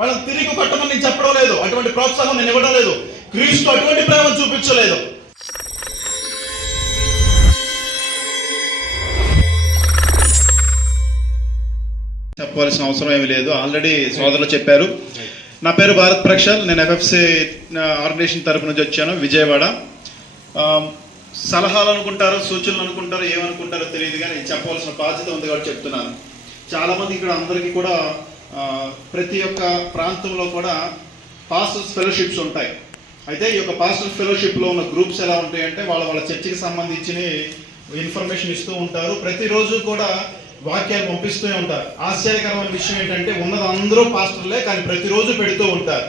వాళ్ళని తిరిగి కొట్టమని నేను చెప్పడం లేదు. అటువంటి ప్రోత్సాహం నేను ఇవ్వడం లేదు. క్రీస్తు అటువంటి ప్రేమ చూపించలేదు. చెప్పవలసిన అవసరం ఏమీ లేదు. ఆల్రెడీ సోదరులు చెప్పారు. నా పేరు భారత్ ప్రక్షల్. నేను ఎఫ్ఎఫ్సి ఆర్గనైజేషన్ తరపు నుంచి వచ్చాను విజయవాడ. సలహాలు అనుకుంటారు సూచనలు అనుకుంటారు ఏమనుకుంటారో తెలియదు కానీ చెప్పవలసిన బాధ్యత ఉంది కాబట్టి చెప్తున్నాను. చాలామంది ఇక్కడ అందరికీ కూడా ప్రతి ఒక్క ప్రాంతంలో కూడా పాస్టర్స్ ఫెలోషిప్స్ ఉంటాయి. అయితే ఈ యొక్క పాస్టర్ ఫెలోషిప్లో ఉన్న గ్రూప్స్ ఎలా ఉంటాయంటే వాళ్ళ వాళ్ళ చర్చికి సంబంధించిన ఇన్ఫర్మేషన్ ఇస్తూ ఉంటారు. ప్రతిరోజు కూడా వాక్యాలు పంపిస్తూనే ఉంటారు. ఆశ్చర్యకరమైన విషయం ఏంటంటే ఉన్నది అందరూ పాస్టర్లే కానీ ప్రతిరోజు పెడుతూ ఉంటారు.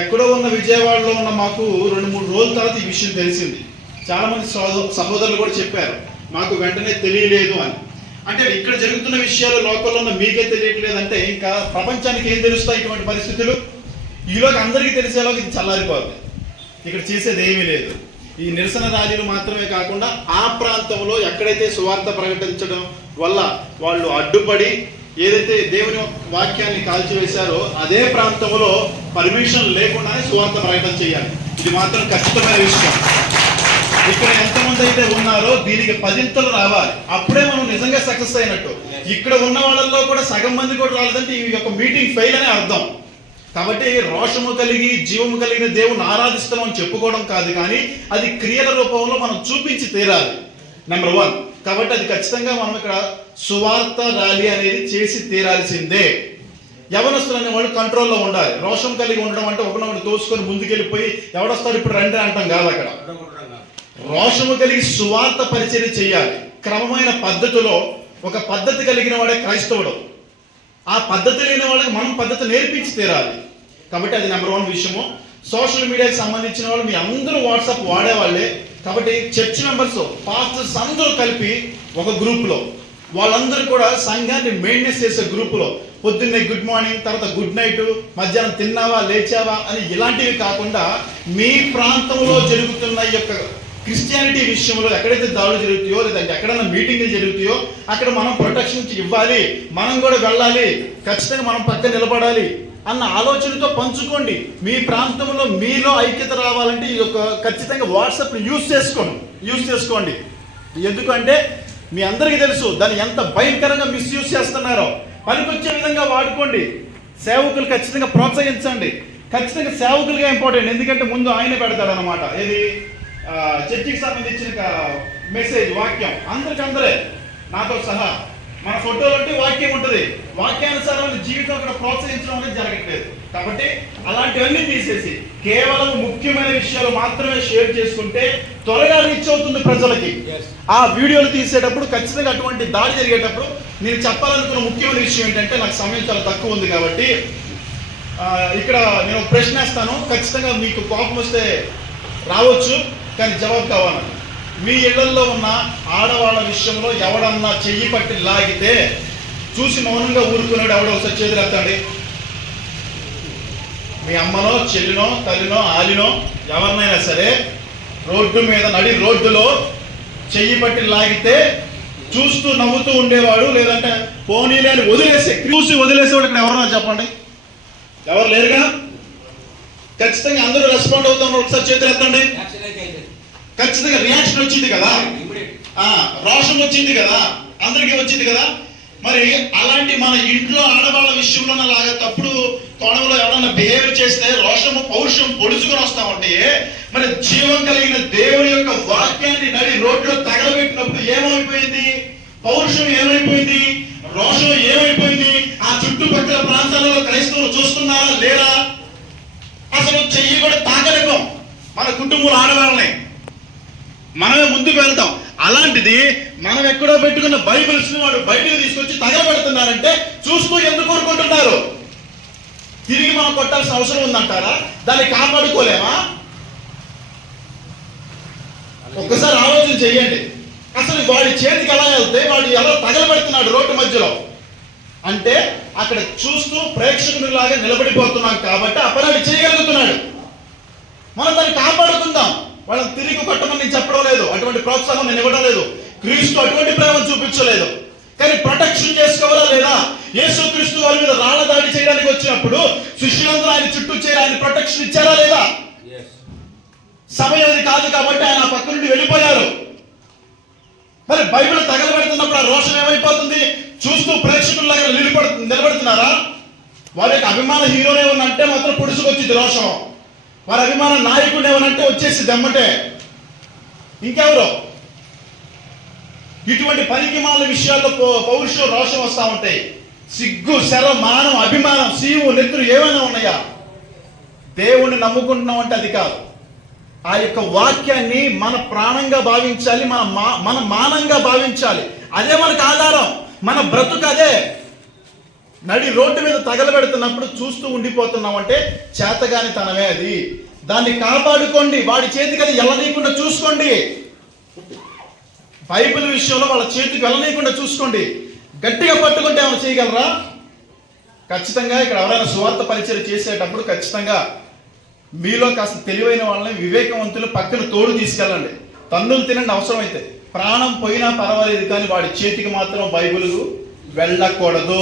ఎక్కడో ఉన్న విజయవాడలో ఉన్న మాకు రెండు మూడు రోజుల తర్వాత ఈ విషయం తెలిసింది. చాలామంది సహోదరులు కూడా చెప్పారు మాకు వెంటనే తెలియలేదు అని. అంటే ఇక్కడ జరుగుతున్న విషయాలు లోకల్లో ఉన్న మీకే తెలియట్లేదు అంటే ఇంకా ప్రపంచానికి ఏం తెలుస్తాయి ఇటువంటి పరిస్థితులు? ఈలోకి అందరికీ తెలిసేలాగా ఇది చల్లారిపోతుంది ఇక్కడ చేసేది ఏమీ లేదు. ఈ నిరసన ర్యాలీలు మాత్రమే కాకుండా ఆ ప్రాంతంలో ఎక్కడైతే సువార్త ప్రకటించడం వల్ల వాళ్ళు అడ్డుపడి ఏదైతే దేవుని వాక్యాన్ని కాల్చివేశారో అదే ప్రాంతంలో పర్మిషన్ లేకుండానే సువార్త ప్రకటన చేయాలి. ఇది మాత్రం ఖచ్చితమైన విషయం. ఇక్కడ ఎంతమంది అయితే ఉన్నారో దీనికి పదింతలు రావాలి. అప్పుడే మనం నిజంగా సక్సెస్ అయినట్టు. ఇక్కడ ఉన్న వాళ్ళల్లో కూడా సగం మంది కూడా రాలేదంటే ఈ యొక్క మీటింగ్ ఫెయిల్ అనే అర్థం. కాబట్టి రోషము కలిగి జీవము కలిగిన దేవుని ఆరాధిస్తామని అని చెప్పుకోవడం కాదు కానీ అది క్రియల రూపంలో మనం చూపించి తీరాలి. నెంబర్ వన్ కాబట్టి అది ఖచ్చితంగా మనం ఇక్కడ సువార్త ర్యాలీ అనేది చేసి తీరాల్సిందే. యవనస్తులు అనేవాళ్ళు కంట్రోల్లో ఉండాలి. రోషం కలిగి ఉండడం అంటే ఒకనొకటి తోసుకొని ముందుకెళ్ళిపోయి ఎవడొస్తాడు? ఇప్పుడు రండి అంటాం కాదు అక్కడ. రోషము కలిగి సువార్త పరిచయం చేయాలి. క్రమమైన పద్ధతిలో ఒక పద్ధతి కలిగిన వాడే క్రైస్తవుడు. ఆ పద్ధతి లేని వాళ్ళకి మనం పద్ధతి నేర్పించి తీరాలి. కాబట్టి అది నెంబర్ వన్ విషయము. సోషల్ మీడియాకి సంబంధించిన వాళ్ళు మీ అందరూ వాట్సాప్ వాడేవాళ్ళే. కాబట్టి చర్చ్ మెంబర్స్ పాస్టర్స్ అందరూ కలిపి ఒక గ్రూప్లో వాళ్ళందరూ కూడా సంఘాన్ని మెయింటెన్స్ చేసే గ్రూపులో పొద్దున్నే గుడ్ మార్నింగ్ తర్వాత గుడ్ నైట్ మధ్యాహ్నం తిన్నావా లేచావా అని ఇలాంటివి కాకుండా మీ ప్రాంతంలో జరుగుతున్న ఈ యొక్క క్రిస్టియానిటీ విషయంలో ఎక్కడైతే దాడులు జరుగుతాయో లేదంటే ఎక్కడైనా మీటింగ్లు జరుగుతాయో అక్కడ మనం ప్రొటెక్షన్ ఇవ్వాలి. మనం కూడా వెళ్ళాలి. ఖచ్చితంగా మనం పక్కన నిలబడాలి అన్న ఆలోచనతో పంచుకోండి. మీ ప్రాంతంలో మీలో ఐక్యత రావాలంటే ఈ యొక్క ఖచ్చితంగా వాట్సాప్ని యూజ్ చేసుకోండి. యూజ్ చేసుకోండి. ఎందుకంటే మీ అందరికీ తెలుసు దాన్ని ఎంత భయంకరంగా మిస్యూజ్ చేస్తున్నారో. పనికొచ్చే విధంగా వాడుకోండి. సేవకులు ఖచ్చితంగా ప్రోత్సహించండి. ఖచ్చితంగా సేవకులుగా ఇంపార్టెంట్ ఎందుకంటే ముందు ఆయన పెడతాడు అనమాట ఏది? చర్చికి సంబంధించిన మెసేజ్ వాక్యం. అందరికి అందరే నాతో సహా. మన ఫోటోలో ఉంటే వాక్యం ఉంటుంది. వాక్యానుసారమైన జీవితం అక్కడ ప్రోత్సహించడం అనేది జరగట్లేదు. కాబట్టి అలాంటివన్నీ తీసేసి కేవలం ముఖ్యమైన విషయాలు మాత్రమే షేర్ చేసుకుంటే త్వరగా రీచ్ అవుతుంది ప్రజలకి. ఆ వీడియోలు తీసేటప్పుడు ఖచ్చితంగా అటువంటి దాడి జరిగేటప్పుడు నేను చెప్పాలనుకున్న ముఖ్యమైన విషయం ఏంటంటే నాకు సమయం చాలా తక్కువ ఉంది కాబట్టి ఆ, ఇక్కడ నేను ప్రశ్న వేస్తాను. ఖచ్చితంగా మీకు కోపం వస్తే రావచ్చు. కానీ జవాబు కావాలి. మీ ఇళ్ళలో ఉన్న ఆడవాళ్ళ విషయంలో ఎవడన్నా చెయ్యి పట్టి లాగితే చూసి మౌనంగా ఊరుకున్నాడు ఎవడో ఒకసారి చేతులు ఎత్తండి. మీ అమ్మనో చెల్లినో తల్లినో ఆలినో ఎవరినైనా సరే రోడ్డు మీద నడి రోడ్డులో చెయ్యి పట్టి లాగితే చూస్తూ నవ్వుతూ ఉండేవాడు లేదంటే పోనీలే అని వదిలేసే చూసి వదిలేసేవాడు ఇక్కడ ఎవరన్నా చెప్పండి? ఎవరు లేరుగా? ఖచ్చితంగా అందరూ రెస్పాండ్ అవుతాం ఒకసారి చేతులు ఎత్తండి. ఖచ్చితంగా రియాక్షన్ వచ్చింది కదా? ఆ రోషం వచ్చింది కదా? అందరికీ వచ్చింది కదా? మరి అలాంటి మన ఇంట్లో ఆడవాళ్ళ విషయంలో అలాగా తప్పుడు కోణంలో ఎవరన్నా బిహేవ్ చేస్తే రోషము పౌరుషం పొడుచుకొని వస్తా ఉంటే మరి జీవం కలిగిన దేవుని యొక్క వాక్యాన్ని నడి రోడ్లో తగలబెట్టినప్పుడు ఏమైపోయింది? పౌరుషం ఏమైపోయింది? రోషం ఏమైపోయింది? ఆ చుట్టుపక్కల ప్రాంతాలలో క్రైస్తవులు చూస్తున్నారా లేరా అసలు చెయ్యి కూడా తాకలేకం మన కుటుంబంలో ఆడవాళ్ళని. మనమే ముందుకు వెళ్తాం. అలాంటిది మనం ఎక్కడో పెట్టుకున్న బైబిల్స్ వాడు బయటకు తీసుకొచ్చి తగలబెడుతున్నారంటే చూస్తూ ఎందుకు కోరుకుంటున్నారు తిరిగి మనం కొట్టాల్సిన అవసరం ఉందంటారా? దాన్ని కాపాడుకోలేమా? ఒక్కసారి ఆలోచన చేయండి. అసలు వాడి చేతికి ఎలా వెళ్తే వాడు ఎలా తగలబెడుతున్నాడు రోడ్డు మధ్యలో? అంటే అక్కడ చూస్తూ ప్రేక్షకునిలాగా నిలబడిపోతున్నాం కాబట్టి అపరాధి చేయగలుగుతున్నాడు. మనం దాన్ని కాపాడుకుందాం. వాళ్ళని తిరిగి కొట్టమని నేను చెప్పడం లేదు. అటువంటి ప్రోత్సాహం నేను ఇవ్వడం లేదు. క్రీస్తు అటువంటి ప్రేమ చూపించలేదు. కానీ ప్రొటెక్షన్ చేసుకోవాలా లేదా? యేసుక్రీస్తు వారి మీద రాళ్ళ దాడి చేయడానికి వచ్చినప్పుడు శిష్యులందరూ ఆయన చుట్టూ చేరి ఆయన ప్రొటెక్షన్ ఇచ్చారా లేదా? సమయం అది కాదు కాబట్టి ఆయన ఆ పక్క నుండి వెళ్ళిపోయారు. మరి బైబిల్ తగలబెడుతున్నప్పుడు ఆ రోషం ఏమైపోతుంది? చూస్తూ ప్రేక్షకుల్లాగా నిలబడు నిలబడుతున్నారా? వారి యొక్క అభిమాన హీరోనే ఉన్నంటే మాత్రం పొడుచుకొచ్చింది రోషం. వారి అభిమాన నాయకుడు ఏమనంటే వచ్చేసి దమ్మటే ఇంకెవరు? ఇటువంటి పనికిమాల విషయాల్లో పౌరుషం రోషం వస్తా ఉంటాయి. సిగ్గు శర మానం అభిమానం సీవు నెత్తులు ఏమైనా ఉన్నాయా? దేవుణ్ణి నమ్ముకుంటున్నాం అంటే అది కాదు. ఆ యొక్క వాక్యాన్ని మన ప్రాణంగా భావించాలి మన మా మన మానంగా భావించాలి. అదే మనకు ఆధారం. మన బ్రతుకు అదే. నడి రోడ్డు మీద తగలబెడుతున్నప్పుడు చూస్తూ ఉండిపోతున్నాం అంటే చేతగాని తనమే అది. దాన్ని కాపాడుకోండి వాడి చేతికి అది ఎల్లనీయకుండా చూసుకోండి. బైబిల్ విషయంలో వాళ్ళ చేతికి వెళ్ళనీయకుండా చూసుకోండి. గట్టిగా పట్టుకుంటే ఏమైనా చేయగలరా? ఖచ్చితంగా ఇక్కడ ఎవరైనా సువార్త పరిచయం చేసేటప్పుడు ఖచ్చితంగా మీలో కాస్త తెలివైన వాళ్ళని వివేకవంతులు పక్కన తోడు తీసుకెళ్ళండి. తన్నులు తినండి అవసరమైతే. ప్రాణం పోయినా పర్వాలేదు కానీ వాడి చేతికి మాత్రం బైబిల్ వెళ్ళకూడదు.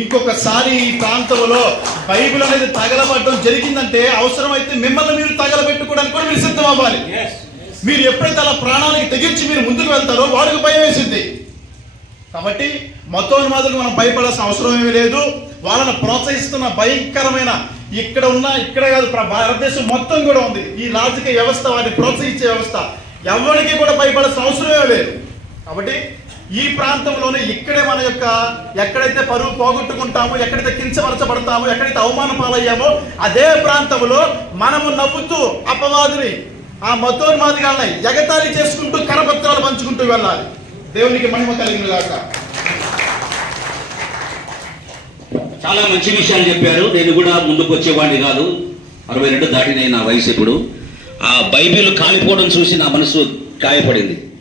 ఇంకొకసారి ఈ ప్రాంతంలో బైబిల్ అనేది తగలబడడం జరిగిందంటే అవసరమైతే మిమ్మల్ని మీరు తగలబెట్టుకోవడానికి కూడా మీరు సిద్ధం అవ్వాలి. మీరు ఎప్పుడైతే అలా ప్రాణానికి తెగించి మీరు ముందుకు వెళ్తారో వాడికి భయం వేసింది. కాబట్టి మతోన్మాదులకు మనం భయపడాల్సిన అవసరం ఏమీ లేదు. వాళ్ళని ప్రోత్సహిస్తున్న భయంకరమైన ఇక్కడ ఉన్న ఇక్కడ కాదు భారతదేశం మొత్తం కూడా ఉంది. ఈ రాజకీయ వ్యవస్థ వారిని ప్రోత్సహించే వ్యవస్థ. ఎవరికి కూడా భయపడాల్సిన అవసరమే లేదు. కాబట్టి ఈ ప్రాంతంలోనే ఇక్కడే మన యొక్క ఎక్కడైతే పరువు పోగొట్టుకుంటామో ఎక్కడైతే కించపరచబడతామో ఎక్కడైతే అవమాన పాలయ్యామో అదే ప్రాంతంలో మనము నవ్వుతూ అపవాదిని ఆ మతోన్మాదిగాలని ఎగతాళి చేసుకుంటూ కరపత్రాలు పంచుకుంటూ వెళ్ళాలి. దేవునికి మహిమ కలిగిన గాక చాలా మంచి విషయాలు చెప్పారు. నేను కూడా ముందుకు వచ్చేవాడిని కాదు. అరవై రెండు దాటిన నా వయసు ఇప్పుడు. ఆ బైబిల్ కాలిపోవడం చూసి నా మనసు గాయపడింది.